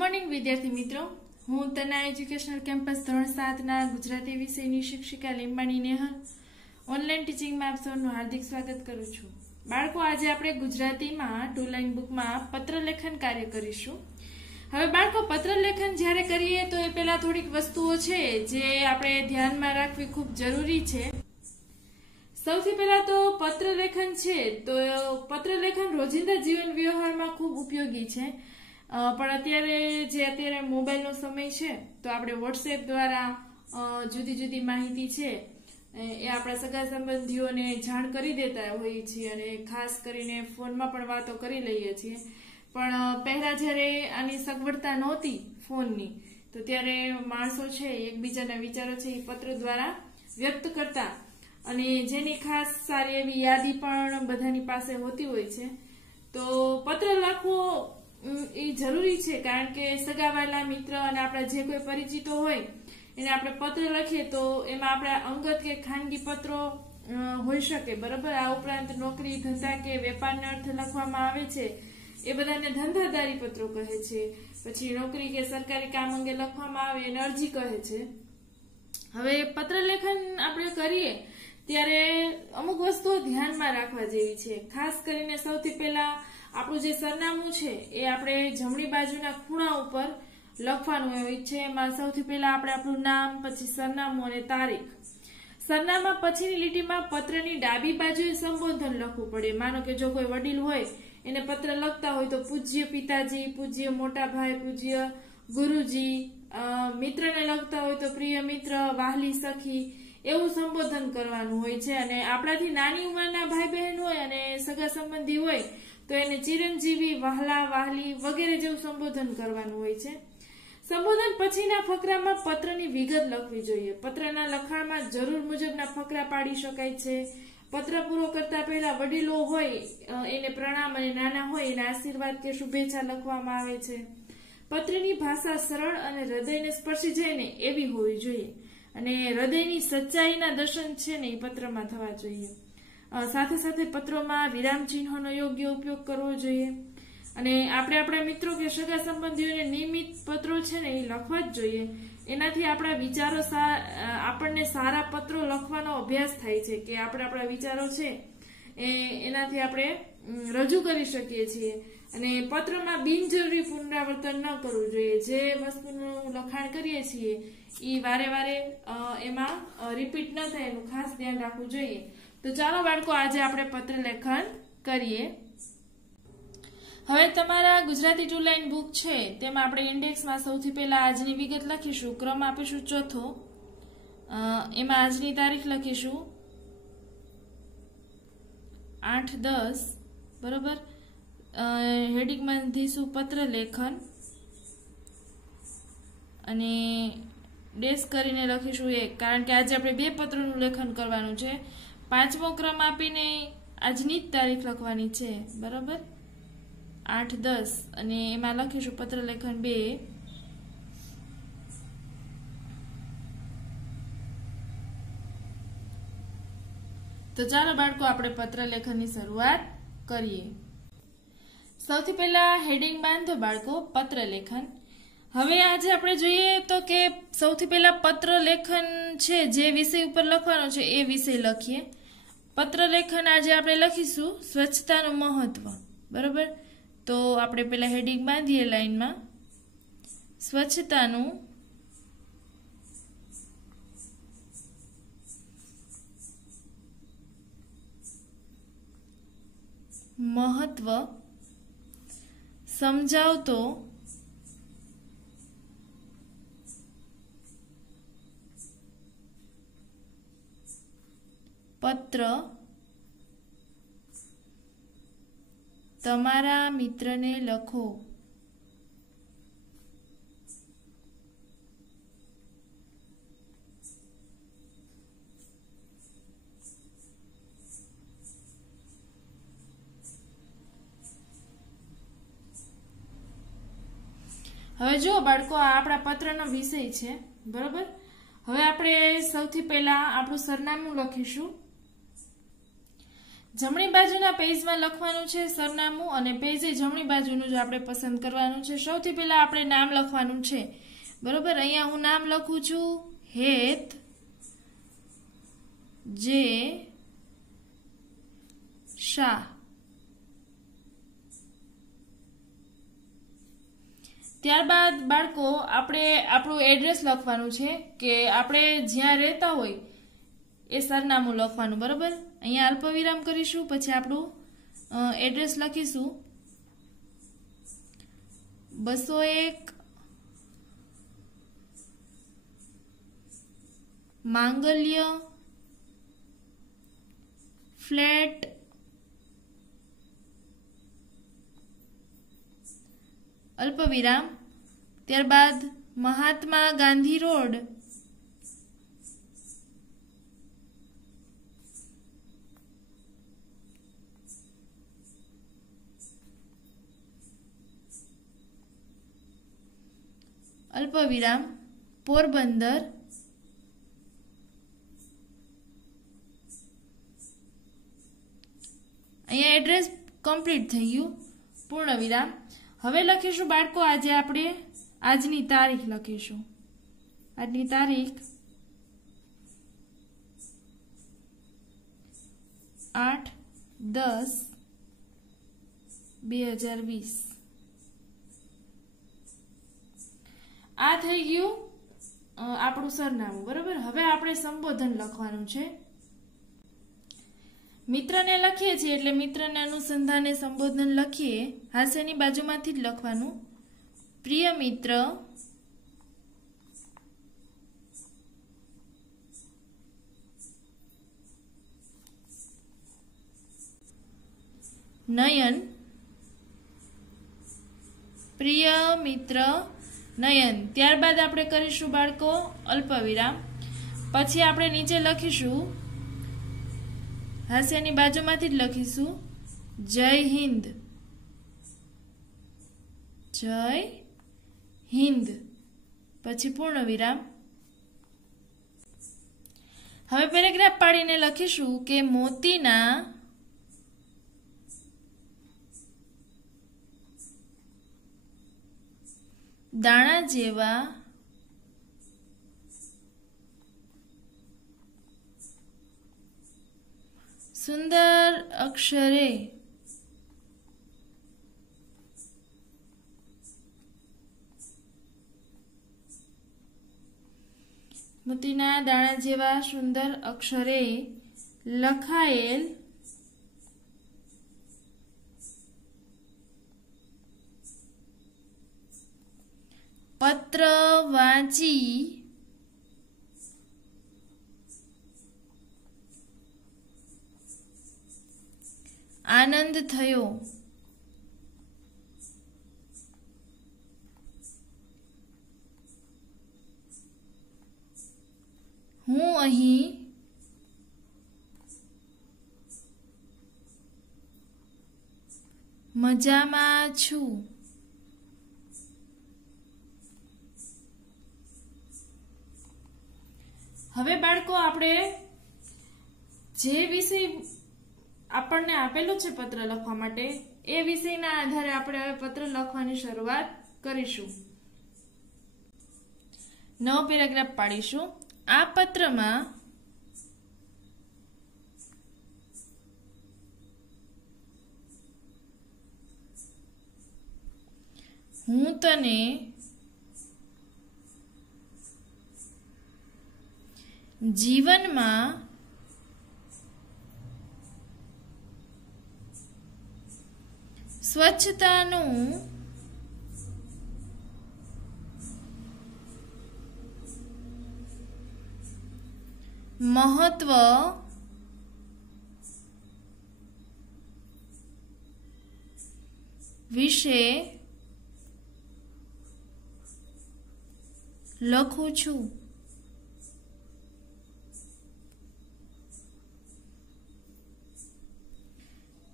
Morning વિદ્યાર્થી મિત્રો, હું તના એજ્યુકેશનલ કેમ્પસ ધોરણ 7 ના ગુજરાતી વિષયની શિક્ષિકા લીંબાણી નેહલ ઓનલાઈન ટીચિંગમાં આપ સૌનું હાર્દિક સ્વાગત કરું છું. બાળકો, આજે આપણે ગુજરાતીમાં 2 લાઇન બુકમાં પત્રલેખન કાર્ય કરીશું. હવે બાળકો, પત્રલેખન જ્યારે કરીએ તો એ પહેલા થોડીક વસ્તુઓ છે જે આપણે ધ્યાનમાં રાખવી ખૂબ જરૂરી છે. સૌથી પહેલા તો પત્રલેખન છે તો પત્રલેખન રોજિંદા જીવન વ્યવહારમાં ખૂબ ઉપયોગી છે. પણ અત્યારે મોબાઈલનો સમય છે તો આપણે વોટ્સએપ દ્વારા જુદી જુદી માહિતી છે એ આપણા સગા સંબંધીઓને જાણ કરી દેતા હોઈએ છીએ અને ખાસ કરીને ફોનમાં પણ વાતો કરી લઈએ છીએ. પણ પહેલા જ્યારે આની સગવડતા નહોતી ફોનની, તો ત્યારે માણસો છે એકબીજાના વિચારો છે એ પત્ર દ્વારા વ્યક્ત કરતા અને જેની ખાસ સારી એવી યાદી પણ બધાની પાસે હોતી હોય છે. તો પત્ર લખવો એ જરૂરી છે, કારણ કે સગાવાલા મિત્ર અને આપણા જે કોઈ પરિચિતો હોય એને આપણે પત્ર લખીએ તો એમાં આપણા અંગત કે ખાનગી પત્રો હોઈ શકે, બરાબર. આ ઉપરાંત નોકરી, ધંધા કે વેપારને અર્થે લખવામાં આવે છે એ બધાને ધંધાદારી પત્રો કહે છે. પછી નોકરી કે સરકારી કામ અંગે લખવામાં આવે એને અરજી કહે છે. હવે પત્રલેખન આપણે કરીએ ત્યારે અમુક વસ્તુઓ ધ્યાનમાં રાખવા જેવી છે. ખાસ કરીને સૌથી પહેલા આપણું જે સરનામું છે એ આપણે જમણી બાજુના ખૂણા ઉપર લખવાનું હોય છે. એમાં સૌથી પહેલા આપણે આપણું નામ, પછી સરનામું અને તારીખ. સરનામા પછીની લીટીમાં પત્રની ડાબી બાજુએ સંબોધન લખવું પડે. માનો કે જો કોઈ વડીલ હોય એને પત્ર લખતા હોય તો પૂજ્ય પિતાજી, પૂજ્ય મોટા ભાઈ, પૂજ્ય ગુરુજી. મિત્રને લખતા હોય તો પ્રિય મિત્ર, વહાલી સખી, એવું સંબોધન કરવાનું હોય છે. અને આપણાથી નાની ઉંમરના ભાઈ બહેન હોય અને સગા સંબંધી હોય તો એને ચિરંજીવી, વહાલા, વહાલી વગેરે જેવું સંબોધન કરવાનું હોય છે. સંબોધન પછીના ફકરામાં પત્રની વિગત લખવી જોઈએ. પત્રના લખાણમાં જરૂર મુજબના ફકરા પાડી શકાય છે. પત્ર પૂરો કરતા પહેલા વડીલો હોય એને પ્રણામ અને નાના હોય એને આશીર્વાદ કે શુભેચ્છા લખવામાં આવે છે. પત્રની ભાષા સરળ અને હૃદયને સ્પર્શી જાય ને એવી હોવી જોઈએ અને હૃદયની સચ્ચાઈના દર્શન છે ને એ પત્રમાં થવા જોઈએ. સાથે સાથે પત્રોમાં વિરામ ચિહ્નોનો યોગ્ય ઉપયોગ કરવો જોઈએ અને આપણે આપણા મિત્રો કે સગા સંબંધીઓને નિયમિત પત્રો છે ને એ લખવા જ જોઈએ. એનાથી આપણા વિચારો આપણને સારા પત્રો લખવાનો અભ્યાસ થાય છે કે આપણે આપણા વિચારો છે એનાથી આપણે રજૂ કરી શકીએ છીએ. અને પત્રમાં બિનજરૂરી પુનરાવર્તન ન કરવું જોઈએ. જે વસ્તુનું લખાણ કરીએ છીએ એ વારે વારે એમાં રિપીટ ન થાય એનું ખાસ ધ્યાન રાખવું જોઈએ. તો ચાલો બાળકો, આજે આપણે પત્રલેખન કરીએ. હવે તમારા ગુજરાતી 2 લાઇન બુક છે તેમાં આપણે ઇન્ડેક્સમાં સૌથી પહેલા આજની વિગત લખીશું. ક્રમ આપીશું 4. એમાં આજની તારીખ લખીશું 8-10, બરોબર. હેડિંગમાં દીધું પત્રલેખન અને ડેશ કરીને લખીશું 1, કારણ કે આજે આપણે 2 પત્રોનું લેખન કરવાનું છે. 5મો ક્રમ આપીને આજની જ તારીખ લખવાની છે, બરાબર. 8-10 અને એમાં લખીશું પત્રલેખન 2. તો ચાલો બાળકો, આપણે પત્રલેખનની શરૂઆત કરીએ. સૌથી પહેલા હેડિંગ બાંધો બાળકો, પત્રલેખન. હવે આજે આપણે જોઈએ તો કે સૌથી પહેલા પત્રલેખન છે જે વિષય ઉપર લખવાનો છે એ વિષય લખીએ. પત્રલેખન આજે આપણે લખીશું સ્વચ્છતાનું મહત્વ, બરાબર. તો આપણે પહેલા હેડિંગ બાંધીએ લાઈનમાં, સ્વચ્છતાનું મહત્વ સમજાવતો પત્ર તમારા મિત્રને લખો. હવે જો બાળકો, આ આપણા પત્રનો વિષય છે, બરોબર. હવે આપણે સૌથી પહેલા આપણું સરનામું લખીશું. જમણી બાજુના પેજમાં લખવાનું છે સરનામું અને પેજે જમણી બાજુનું જ આપણે પસંદ કરવાનું છે. સૌથી પહેલા આપણે નામ લખવાનું છે. બરોબર, અહીંયા હું નામ લખું છું હેત જે શાહ. ત્યારબાદ બાળકો આપણે આપણું એડ્રેસ લખવાનું છે કે આપણે જ્યાં રહેતા હોય એ સરનામું લખવાનું. બરોબર, અહીંયા અલ્પવિરામ કરીશું, પછી આપણું એડ્રેસ લખીશું 201 માંગલ્ય ફ્લેટ અલ્પવિરામ, ત્યારબાદ મહાત્મા ગાંધી રોડ અલ્પવિરામ પોરબંદર, અહીંયા એડ્રેસ કમ્પ્લીટ થઈ ગયું, પૂર્ણ વિરામ. હવે લખીશું બાળકો આજે આપણે આજની તારીખ લખીશું. આજની તારીખ 8/10/2020. આ થઈ ગયું આપણું સરનામું. બરોબર, હવે આપણે સંબોધન લખવાનું છે. મિત્રને લખીએ છીએ એટલે મિત્રને અનુસંધાને સંબોધન લખીએ. હાસ્યની બાજુમાંથી જ લખવાનું. પ્રિય મિત્ર, નયન. પ્રિય મિત્ર નયન. ત્યારબાદ આપણે કરીશું બાળકો અલ્પવિરામ. પછી આપણે નીચે લખીશું, હાસ્યની બાજુમાંથી જ લખીશું જય હિન્દ. જય હિન્દ, પછી પૂર્ણ વિરામ. હવે પેરેગ્રાફ પાડીને લખીશું કે મોતીના દાણા જેવા સુંદર અક્ષરે મોતીના દાણા જેવા સુંદર અક્ષરે લખાયેલ પત્ર વાંચી આનંદ થયો. હું અહીં મજામાં છું. હવે બાળકો આપણે જે વિષય આપણને આપેલું છે પત્ર લખવા માટે એ વિષયના આધારે આપણે હવે પત્ર લખવાની શરૂઆત કરીશું. નવો પેરેગ્રાફ પાડીશું. આ પત્રમાં હું તને જીવનમાં સ્વચ્છતાનું મહત્વ વિશે લખું છું.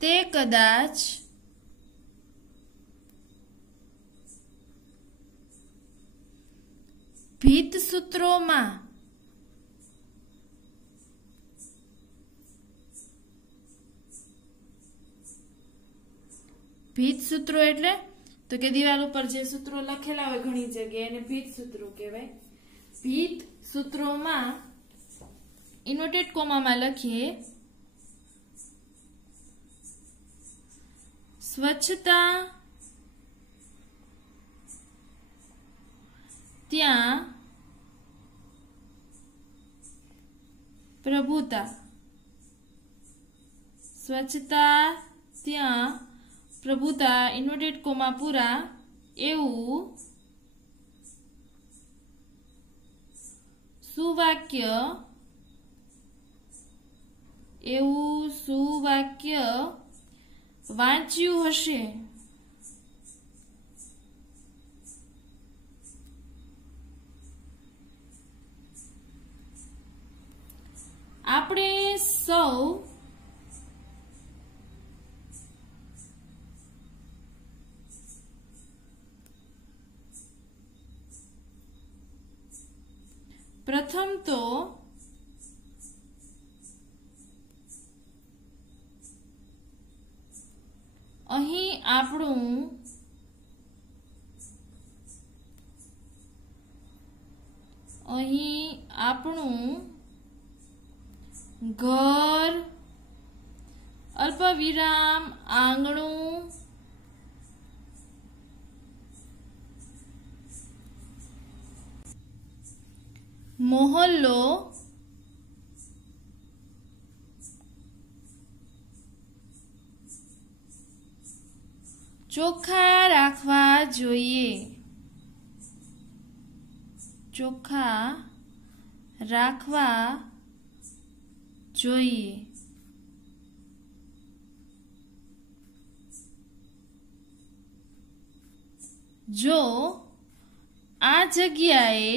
તે કદાચ ભીતસૂત્રોમાં ભીત સૂત્રો એટલે તો કે દિવાલ ઉપર જે સૂત્રો લખેલા હોય ઘણી જગ્યાએ એને ભીત સૂત્રો કહેવાય. ભીત સૂત્રોમાં ઇન્વર્ટેડ કોમામાં લખીએ સ્વચ્છતા ત્યાં પ્રભુતા. સ્વચ્છતા ત્યાં પ્રભુતા ઇન્વર્ટેડ કોમા પૂરા એવું સુવાક્ય વાંચ્યું હશે. આપણે સૌ પ્રથમ તો અહીં આપણું ઘર અલ્પવિરામ આંગણું મોહલ્લો ચોખ્ખા રાખવા જોઈએ. ચોખ્ખા રાખવા જોઈએ. જો આ જગ્યાએ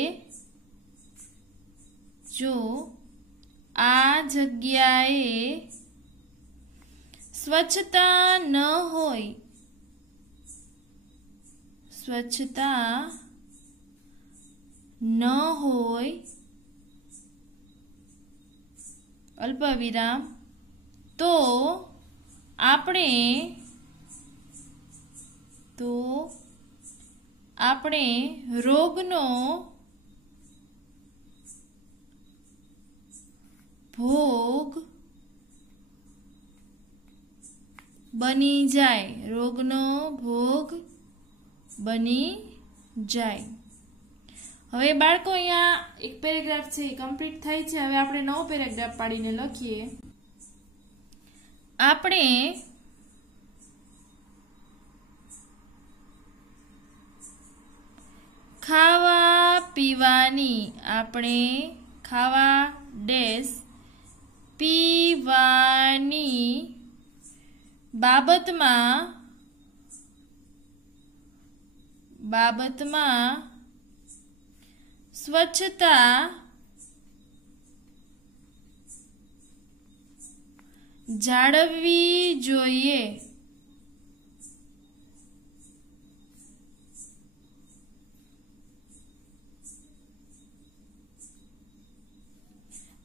સ્વચ્છતા ન હોય અલ્પવિરામ તો આપણે રોગનો ભોગ બની જાય. હવે બાળકો અહીંયા એક પેરેગ્રાફ છે એ કમ્પ્લીટ થાય છે. હવે આપણે નવો પેરેગ્રાફ પાડીને લખીએ. આપણે ખાવા પીવાની બાબતમાં સ્વચ્છતા જાળવવી જોઈએ.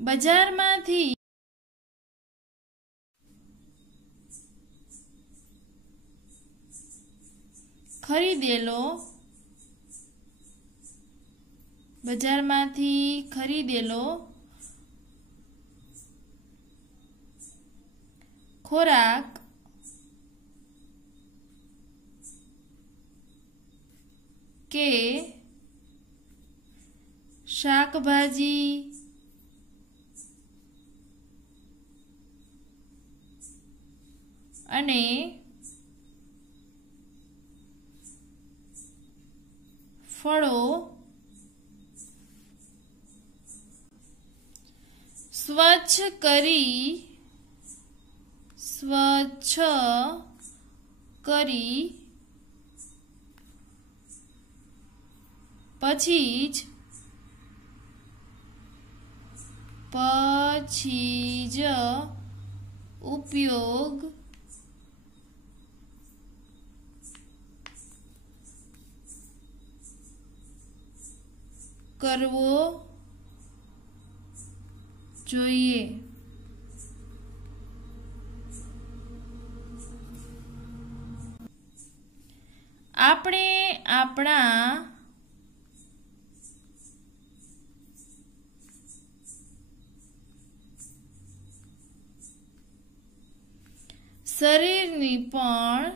બજારમાંથી ખરીદેલો ખોરાક કે શાકભાજી અને ફળો સ્વચ્છ કરી પછી જ ઉપયોગ કરવો જોઈએ. આપણે આપણા શરીરની પણ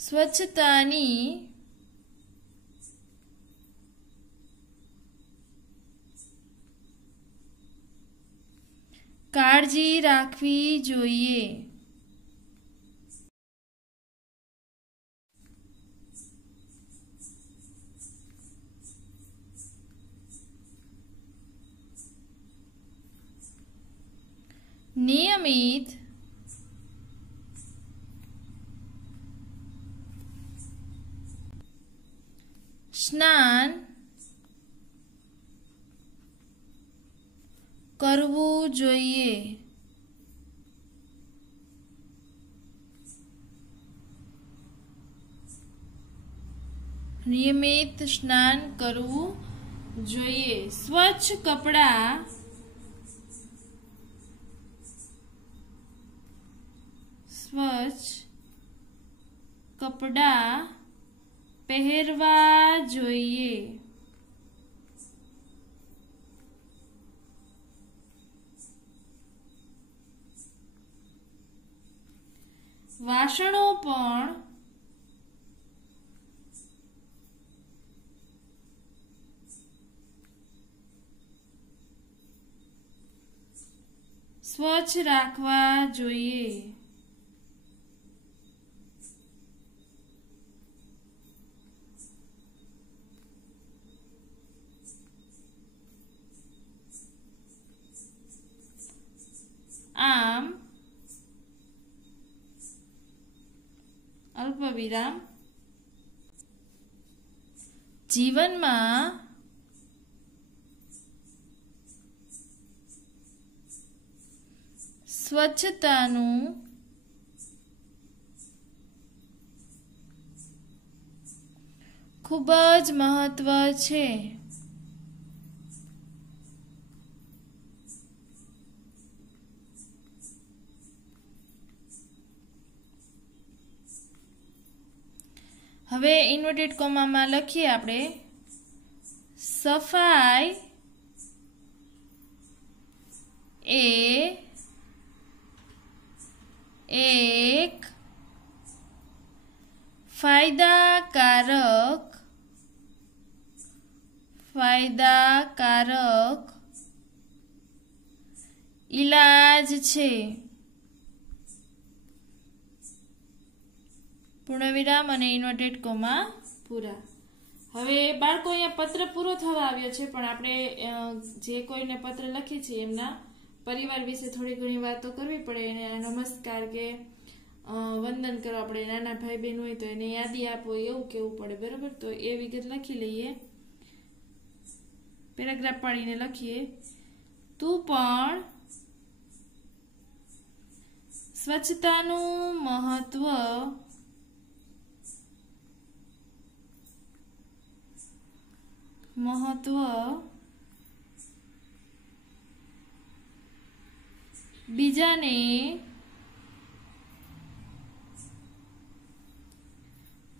સ્વચ્છતાની કાળજી રાખવી જોઈએ. નિયમિત સ્નાન કરવું જોઈએ. નિયમિત સ્નાન કરવું જોઈએ. સ્વચ્છ કપડાં પહેરવા જોઈએ. વાસણો પણ સ્વચ્છ રાખવા જોઈએ. આમ અલ્પવિરામ જીવનમાં સ્વચ્છતાનું ખૂબ જ મહત્વ છે. હવે ઇન્વર્ટેડ કોમામાં લખીએ આપણે સફાઈ એ એક ફાયદાકારક ઈલાજ છે. પૂર્ણવિરામ અને ઇન્વર્ટેડ કોમા પૂરા. હવે બાળકો અહીંયા પત્ર પૂરો થવા આવ્યો છે, પણ આપણે જે કોઈને પત્ર લખીએ છીએ એમના પરિવાર વિશે થોડી ઘણી વાતો કરવી પડે. એને નમસ્કાર કે વંદન કરવા પડે. નાના ભાઈ બહેન હોય તો એને યાદી આપો એવું કેવું પડે, બરાબર? તો એ વિગત લખી લઈએ. પેરેગ્રાફ પાડીને લખીએ. તું પણ સ્વચ્છતાનું મહત્વ બીજાને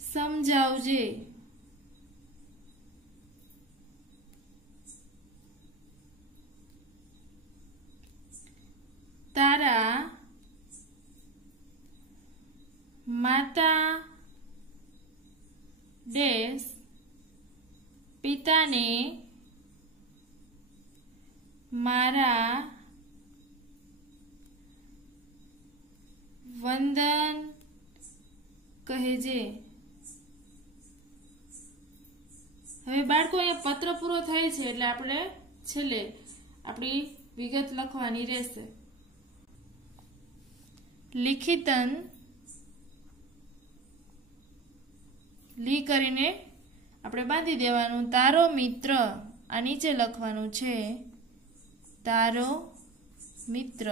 સમજાવજે. તારા માતા પિતાને મારા વંદન કહેજે. હવે બાળકો અહીંયા પત્ર પૂરો થાય છે એટલે આપણે છેલ્લે આપણી વિગત લખવાની રહેશે. લિખિતન લી કરીને આપણે બાંધી દેવાનું. તારો મિત્ર, આ નીચે લખવાનું છે. તારો મિત્ર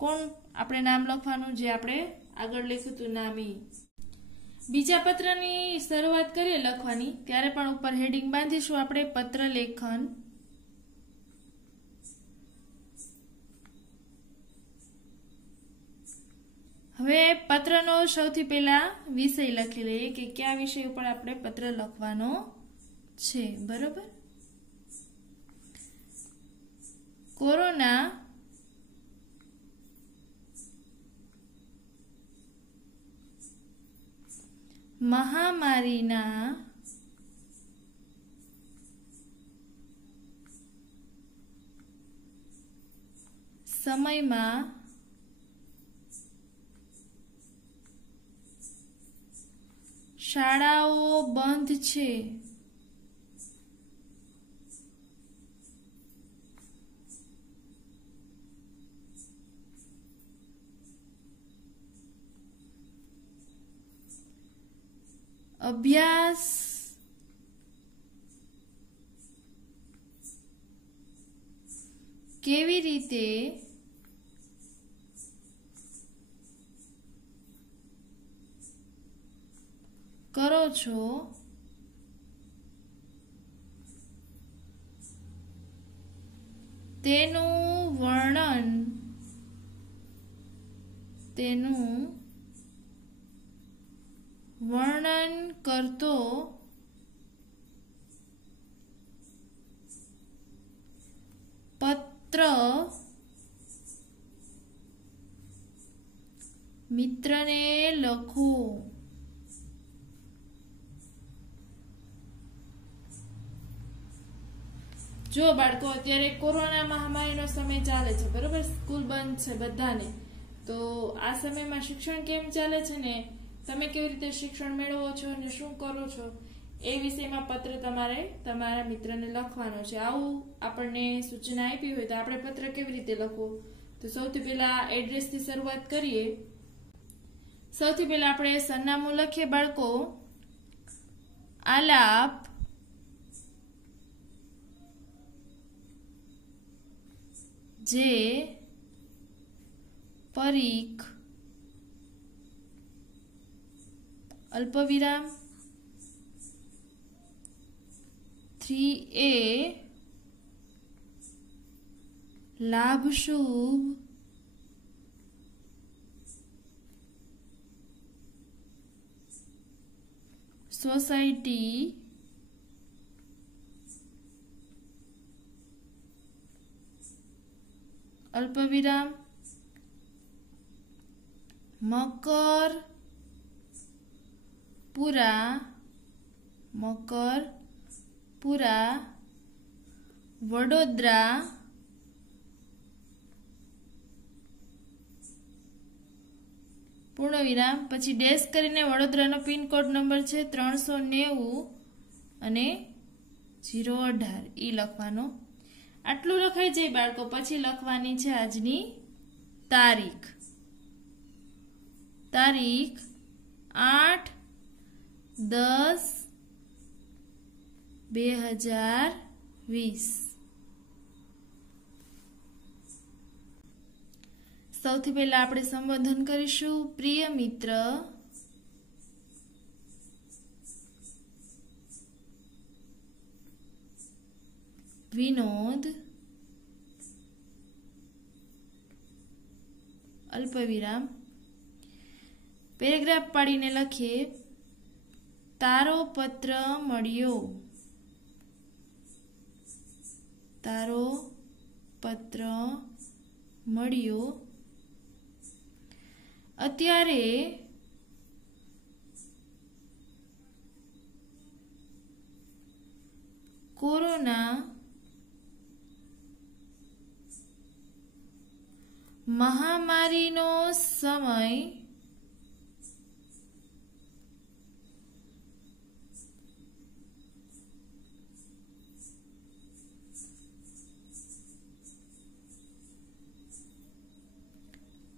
કોણ? આપણે નામ લખવાનું જે આપણે આગળ લખ્યું હતું નામ. બીજા પત્રની શરૂઆત કરીએ લખવાની ત્યારે પણ ઉપર હેડિંગ બાંધીશું આપણે પત્ર લેખન. હવે પત્રનો સૌથી પહેલા વિષય લખી લઈએ કે કયા વિષય ઉપર આપણે પત્ર લખવાનો છે. બરોબર. કોરોના મહામારીના સમયમાં શાળાઓ બંધ છે. અભ્યાસ કેવી રીતે કરો છો તેનું વર્ણન કરતો પત્ર મિત્રને લખો. જો બાળકો, અત્યારે કોરોના મહામારીનો સમય ચાલે છે. બરોબર. સ્કૂલ બંધ છે બધાને. તો આ સમયમાં શિક્ષણ કેમ ચાલે છે ને તમે કેવી રીતે શિક્ષણ મેળવો છો અને શું કરો છો એ વિષયમાં પત્ર તમારે તમારા મિત્રને લખવાનો છે. આવું આપણને સૂચના આપી હોય તો આપણે પત્ર કેવી રીતે લખવું? તો સૌથી પહેલા એડ્રેસથી શરૂઆત કરીએ. સૌથી પહેલા આપણે સરનામું લખીએ બાળકો. આલાપ જે પરીખ અલ્પવિરામ 3A લાભ શુભ સોસાયટી અલ્પવિરામ મકરપુરા વડોદરા પૂર્ણવિરામ પછી ડેશ કરીને વડોદરાનો પિનકોડ નંબર છે 390 અને 018 ઈ લખવાનો. આટલું લખાઈ જાય બાળકો. પછી લખવાની છે આજની તારીખ. 8-10-2020. સૌથી પહેલા આપણે સંબોધન કરીશું. પ્રિય મિત્ર, વિનોદ અલ્પવિરામ. પેરેગ્રાફ પાડીને લખીએ. તારો પત્ર મળ્યો. તારો પત્ર મળ્યો. અત્યારે કોરોના મહામારીનો સમય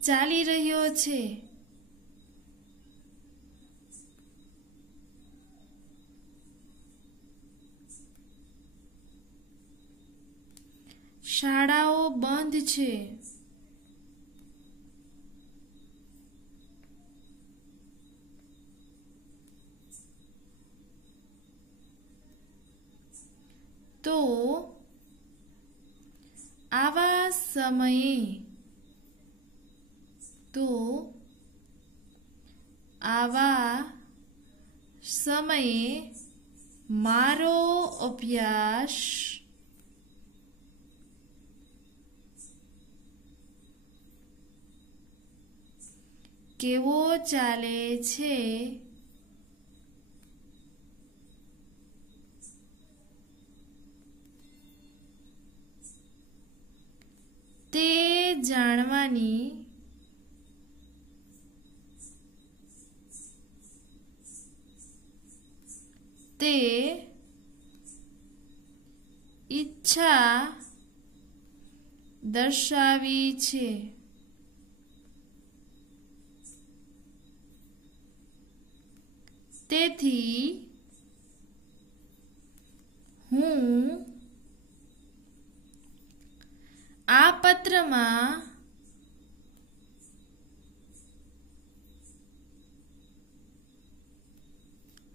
ચાલી રહ્યો છે. શાળાઓ બંધ છે. તો આવા સમયે आवा समये मारो अभ्यास केवो चाले छे ते जाणवानी ते इच्छा दर्शावी छे। तेथी हूँ आ पत्रमा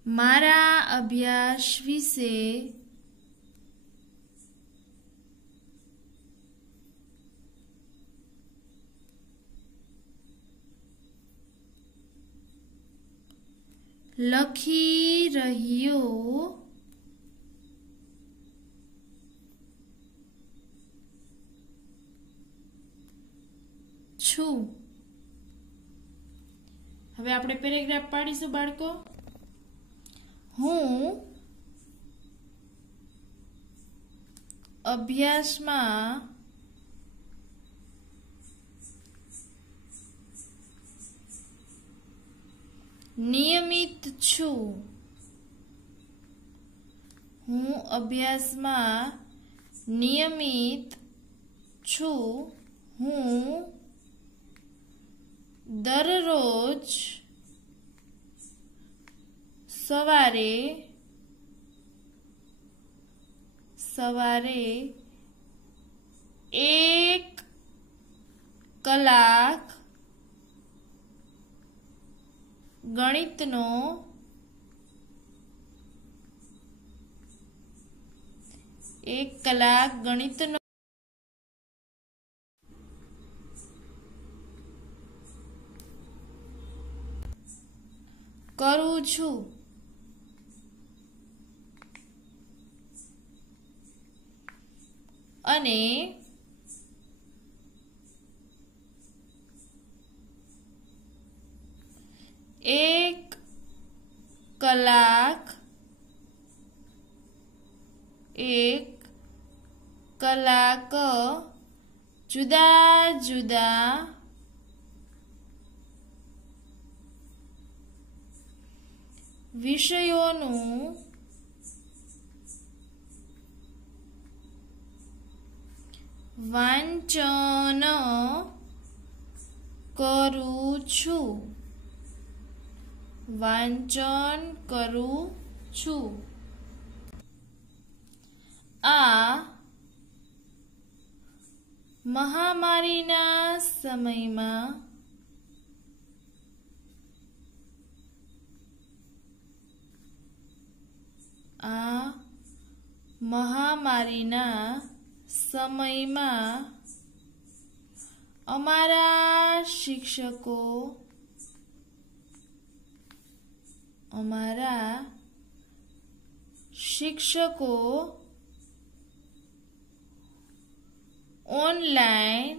मारा अभ्यास विશે લખી રહ્યો છું। હવે આપણે પેરેગ્રાફ પાડીશું બાળકો। હું અભ્યાસમાં નિયમિત છું। હું અભ્યાસમાં નિયમિત છું। હું દરરોજ સવારે સવારે 1 કલાક ગણિતનો કરું છું। અને એક કલાક જુદા જુદા વિષયોનું વાંચન કરું છું। આ મહામારીના સમયમાં અમારા શિક્ષકો ઓનલાઈન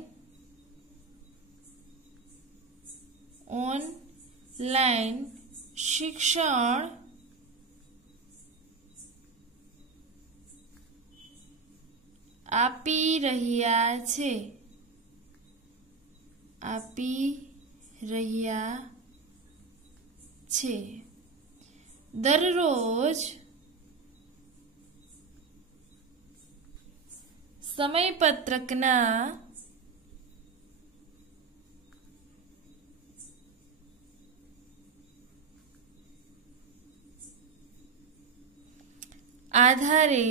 શિક્ષણ આપી રહ્યા છે। દરરોજ સમયપત્રકના આધારે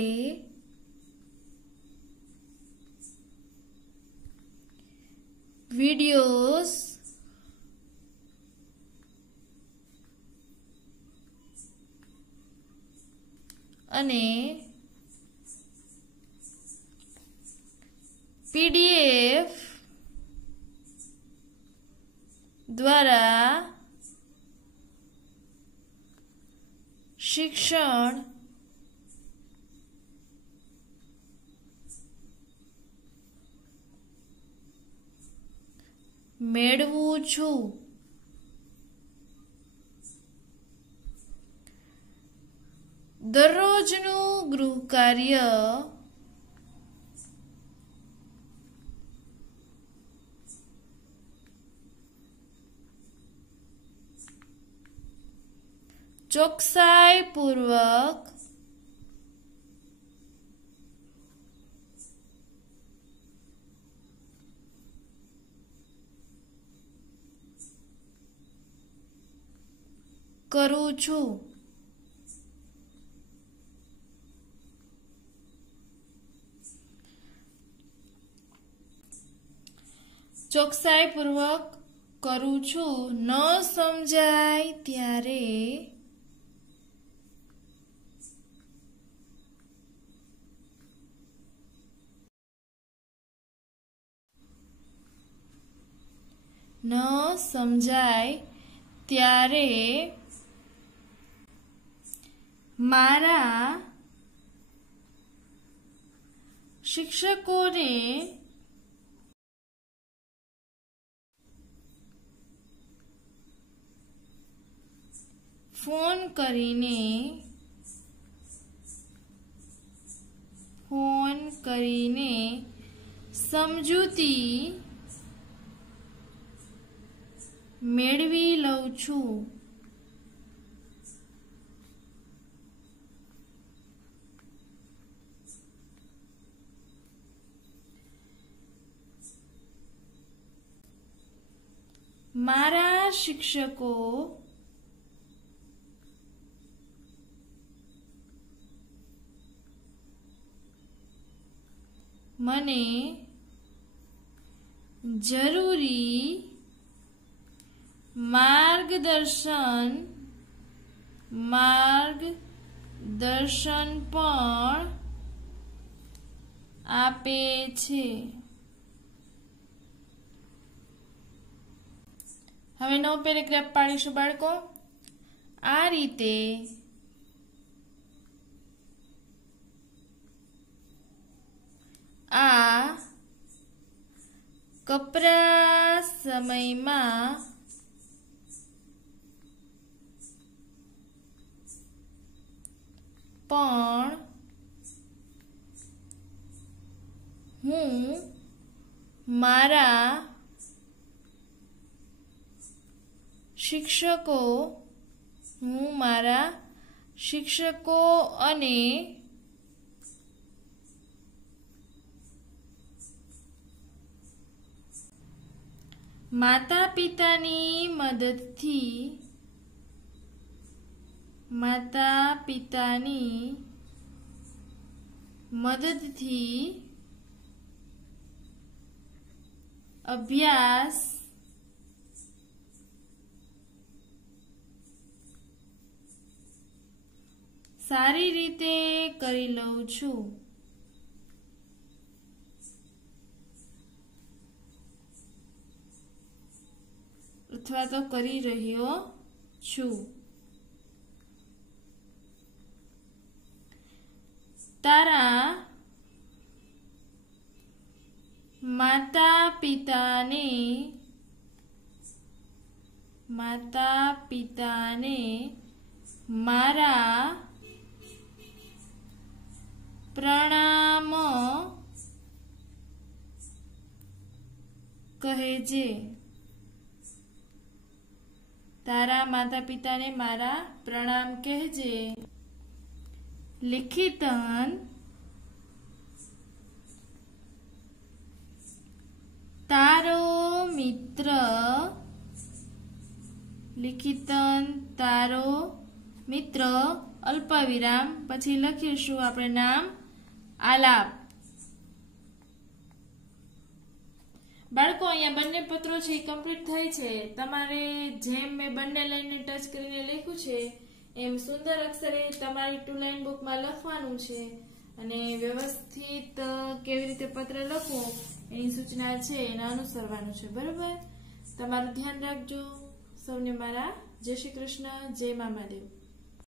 વિડિયોઝ અને પીડીએફ દ્વારા શિક્ષણ મેળવું છું. દરરોજનું ગૃહ કાર્ય ચોકસાઈપૂર્વક કરું છું. ચોકસાઈપૂર્વક કરું છું. ન સમજાય ત્યારે મારા શિક્ષકોને ફોન કરીને સમજૂતી મેળવી લઉં છું. મારા શિક્ષકો મને જરૂરી માર્ગદર્શન પણ આપે છે. હવે નવો પેરેગ્રાફ પાડીશું બાળકો. આ રીતે આ કપરા સમયમાં પણ હું મારા શિક્ષકો અને માતા પિતાની મદદથી અભ્યાસ સારી રીતે કરી લઉં છું. અથવા તો કરી રહ્યો છું. તારા માતા પિતાને મારા પ્રણામ કહેજે. તારા માતા પિતાને મારા પ્રણામ કહેજે. લિખિતન તારો મિત્ર અલ્પવિરામ પછી લખીશું આપણે નામ આલાપ. બાળકો અહીંયા બંને પત્રો છે એ કમ્પ્લીટ થાય છે. તમારે જેમ મેં બંને લાઈનને ટચ કરીને લખ્યું છે એમ સુંદર અક્ષરે તમારી 2 લાઈન બુકમાં લખવાનું છે અને વ્યવસ્થિત કેવી રીતે પત્ર લખવો એની સૂચના છે એને અનુસરવાનું છે. બરાબર? તમારું ધ્યાન રાખજો. સૌને મારા જય શ્રી કૃષ્ણ, જય મા મહાદેવ.